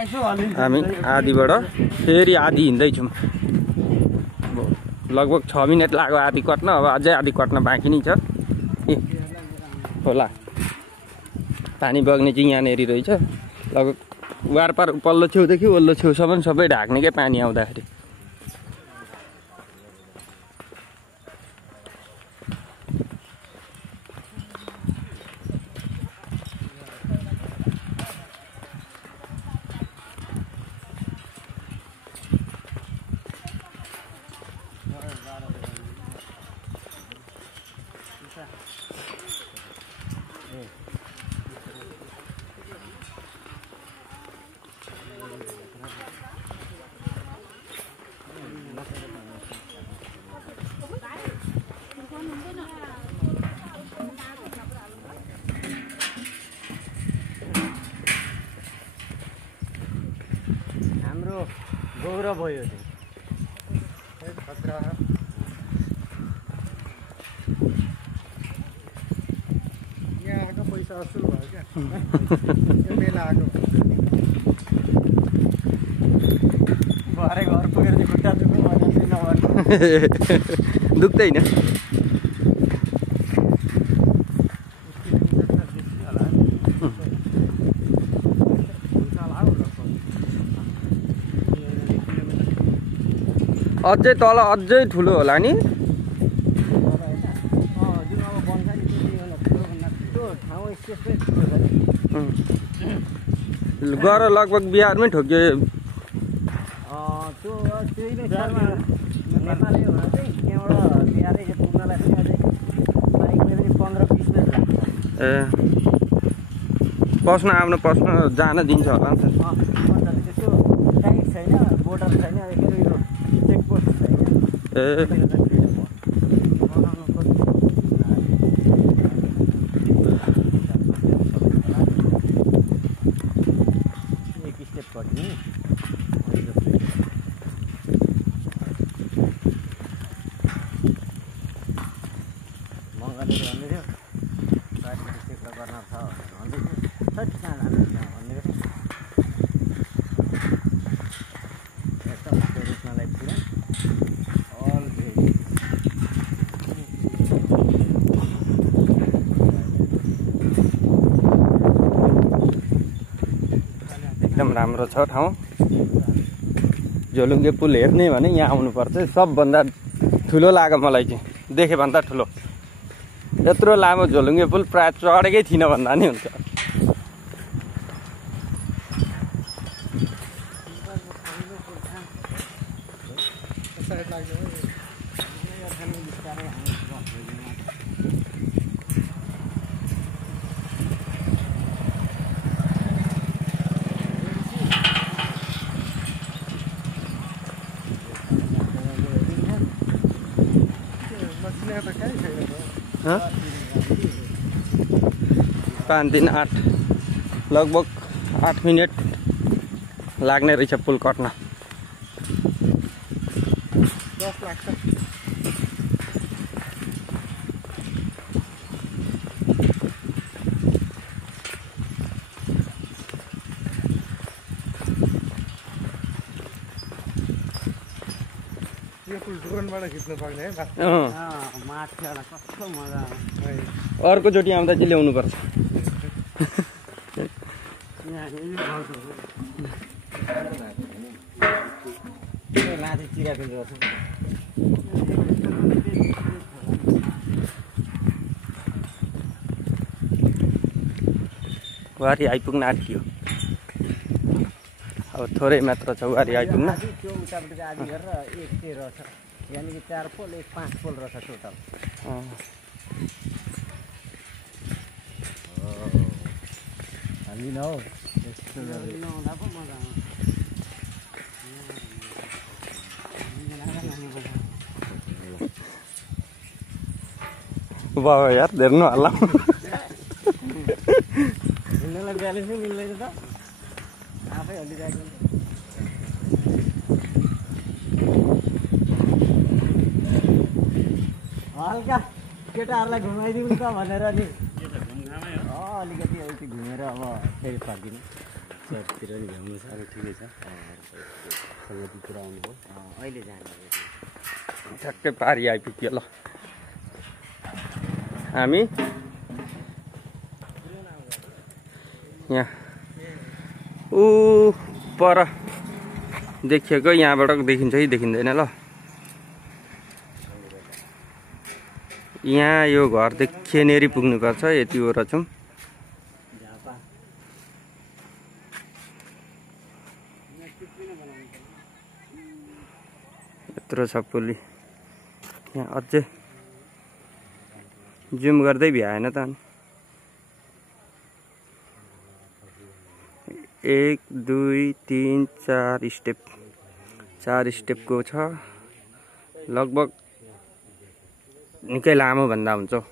हामी आधीबाट फेरि आधी हिँड्दैछौँ। लगभग 6 मिनट लाग्यो आधी कट्न। अब अझै आधी कट्न बाँकी नै छ। होला पानी बग्ने चाहिँ यहाँनिर रहेछ। लगभग वारपार पल्लो छेउदेखि वल्लो छेउसम्म सबै ढाक्ने क्या पानी आउँदाखेरि। गौरव भयो यहाँ आएको पैसा असुल भयो क्या यो मेला आएको भरे घर पुगेर चाहिँ खुट्टा दुख्नु भनेर नभन्नु दुख्दैन। अझै तल अझै ठुलो होला नि। गर लगभग बिहारमै ठोक्यो। ए पस्न आफ्नो पस्न जान दिन्छ होला नि त। ए एकदम राम्रो छ ठाउँ। झोलुङ्गे पुल हेर्ने भने यहाँ आउनुपर्छ। सबभन्दा ठुलो लाग्यो मलाई चाहिँ, देखे भन्दा ठुलो। यत्रो लामो झोलुङ्गे पुल प्राय चढेकै थिइनँ भन्दा नि हुन्छ। हाँ? 5 दिन 8 लगभग 8 मिनट लाग्ने रहेछ पुल कट्न। 10 लाग्छ। यो पुल ड्रोनबाट खिच्न सक्ने है। माथिबाट कस्तो मजा आउँछ। अर्कोचोटि आउँदा चाहिँ ल्याउनुपर्छ। माथि चिरापिन गर्छ। वारी आइपुग्न आँटियो। अब थोरै मात्र छ वारी आइपुग्न। त्यो उतापट्टि आदि गरेर एक चाहिँ रहेछ, यानि कि 4 पोल 5 पोल रहेछ टोटल। हालिन हौ यस्तो नहुँदा पो मजा आउँछ। बाबा यार धेर्नु होला। हिँड्नलाई ब्यालेन्सै मिल्दैन त, आफै हल्लिरहेको। हल्का केटाहरूलाई घुमाइदिउँ त भनेर नि अलिकति यति घुमेर अब फेरि फर्किनु। चर्चतिर नि भ्याउनु छ अरू ठिकै छ सङ्गतितिर आउनुभयो अहिले जानु ठ्याक्कै पारी आइपुग्यो ल हामी यहाँ ऊ पर देखिएको यहाँबाट देखिन्छ कि देखिँदैन ल यहाँ यो घर देखिनेरी पुग्नुपर्छ यति वटा छौँ यत्रो छ पुली यहाँ अझै जुम गर्दै भ्याएन त अनि 1 2 3 4 स्टेप 4 स्टेपको छ लगभग निकै लामो भन्दा हुन्छ